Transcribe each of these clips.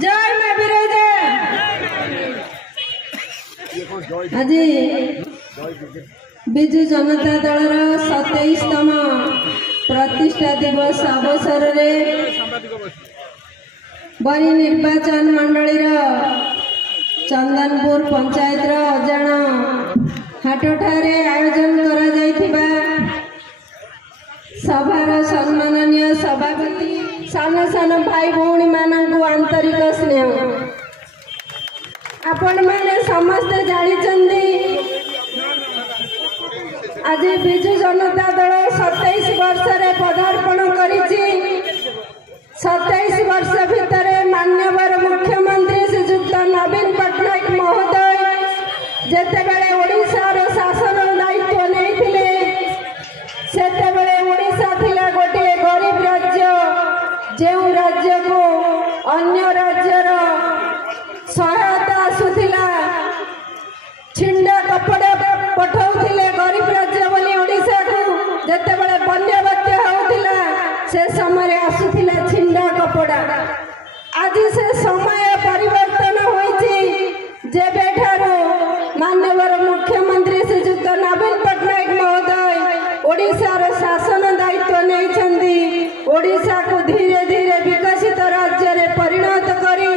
जय मां बिरजा। आज बिजु जनता दल 27तम प्रतिष्ठा दिवस अवसर बरी निर्वाचन मंडली चंदनपुर पंचायत अजाण हाटोठारे आयोजन करा जाइथिबा सभार सम्माननीय सभापति सान सान भाई भौणी मानू आंतरिक स्नेह आपण मैंने समस्ते जानी आज बिजु जनता दल 27 वर्ष रे पदार्पण करिछि। 27 वर्ष भितर मान्यवर मुख्यमंत्री श्रीयुक्त नवीन पट्टनायक महोदय जेतेबेले ओडिशार शासन दायित्व नैथिले सेतेबेले ओडिशा थिला गोटे गरीब राज्य जो राज्य को अन्य राज्यर सहायता आसुथिला छिंडा कपड़ा पठाउथिले गरीब राज्य बोली ओडिशा को जेतेबेले बन्या बात्या होउथिला से समय आसुथिला छिंडा कपड़ा। आज से समय परिवर्तन होइछि जेबेठारो माननीय मुख्यमंत्री श्रीयुक्त नवीन पट्टनायक महोदय ओडिशार शासन दायित्व नैछन्ति। ओडिशा को धीरे धीरे विकसित राज्य रे परिणत करी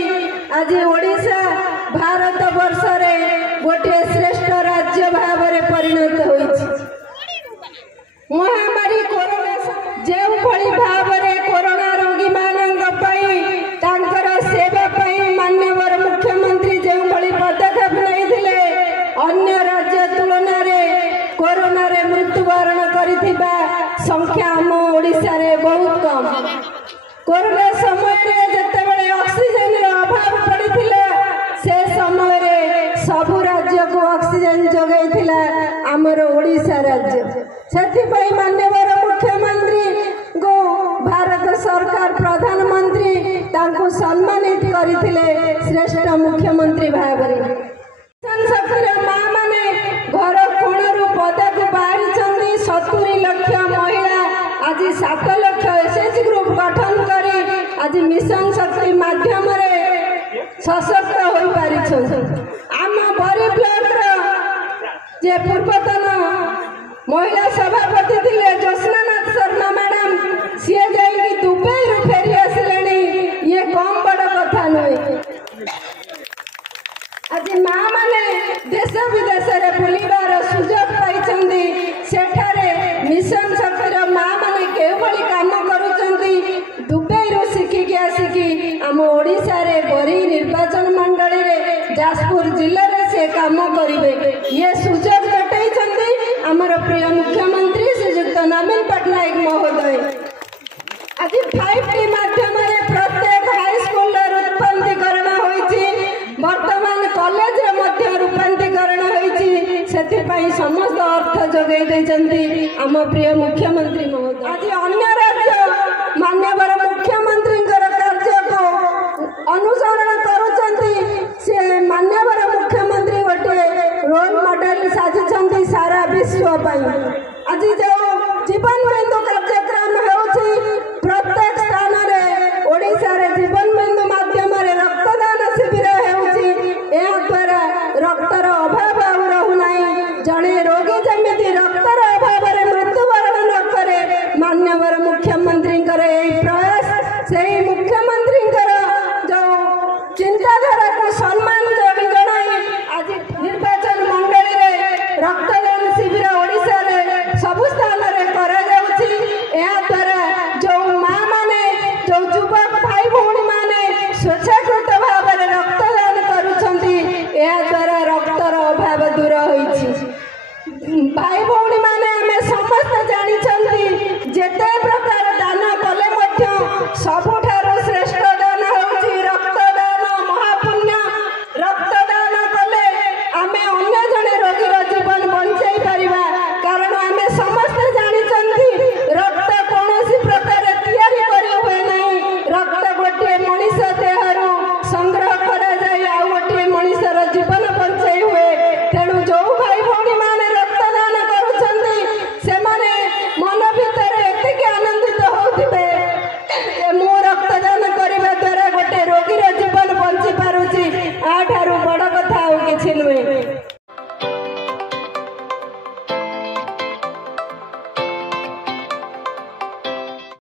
आज ओडिशा भारत वर्ष रे गोटे श्रेष्ठ राज्य भाव रे परिणत होइछि। महामारी कोरोना जो भली भाव रे कोरोना रोगी मानंग पई तांकर सेवा पई मान्यवर मुख्यमंत्री जो भली पदक्षेप नैथिले अन्य राज्य तुलना रे कोरोना रे मृत्युवरण करिथिबा संख्या हम ओडिशा रे बहुत कम। कोरोना समय रे जेतेबेले ऑक्सीजन रे अभाव पड़िथिला से समय रे सबु राज्य को ऑक्सीजन जोगाइथिला हमर ओडिशा राज्य। सेति पई मान्यवर मुख्यमंत्री को भारत सरकार प्रधानमंत्री तांको सम्मानित करिथिले श्रेष्ठ मुख्यमंत्री भाबरे। संसदर मां माने घर कोणरू पदक बाहरी 70 लाख महिला आज 7 लाख एसएच ग्रुप गठन करी आज मिशन शक्ति माध्यम सशक्त हो पारि। आम बरी ब्लॉक जे पूर्वतन महिला सभापति थिले ज्योत्स्नानाथ शर्मा मैडम सी जाई दुबई रु फेरी आसिले ये कम बड़ कथा नुहे। आज माँ माने देश विदेश रे बुलिबार सुजोग पाइछन्ती सेठारे मिशन शक्तिर माँ माने केवली काम करूछन्ती दुबई रु शिखिकी आसिकी आम ओडिशा रे बरी निर्वाचन मंडली रे जाजपुर जिल्ला रे से काम करिवे ये सुजोग जटाइछन्ती हमर प्रिय मुख्यमंत्री श्रीयुक्त नवीन पट्टनायक महोदय। आज 5T माध्यम रे प्रत्येक हाई स्कूल रूपांतरीकरण होइछि वर्तमान कॉलेज रे मध्य रूपांतरीकरण होइछि सेति पई समस्त अर्थ जोगाई दैछन्ती आम प्रिय मुख्यमंत्री महोदय। आज अन्य राज्य मान्यवर मुख्यमंत्री कार्य को अनुसरण करूछन्ती से मान्यवर मुख्यमंत्री गोटे रोल मॉडल साजिछन्ती सारा विश्व पई। आज जो जीवन बिंदु कार्यक्रम होउछि प्रत्येक स्थान रे ओडिशा रे जीवन बिंदु माध्यम रे रक्तदान शिविर होउछि एहा द्वारा रक्तर अभाव आउ रहु नाही। जणे रोगी जमिति रक्तर अभाव रे मृत्युवरण न करे मान्यवर मुख्यमंत्री करे प्रयास सेही मुख्यमंत्री जो चिंताधारा को सम्मान जणाई आज निर्वाचन मंडली रे रक्तदान शिविर ओडिशा रे सबु स्थान रे करा जाउछि। एहा द्वारा जो मां माने जो युवक भाई भौणी माने स्वेच्छाकृत भाव रे रक्तदान करूछन्ती एहा द्वारा रक्तर अभाव दूर होइछि। भाई भौणी माने हमें समस्त जानिछन्ती जेते प्रकार दान कले मध्य सब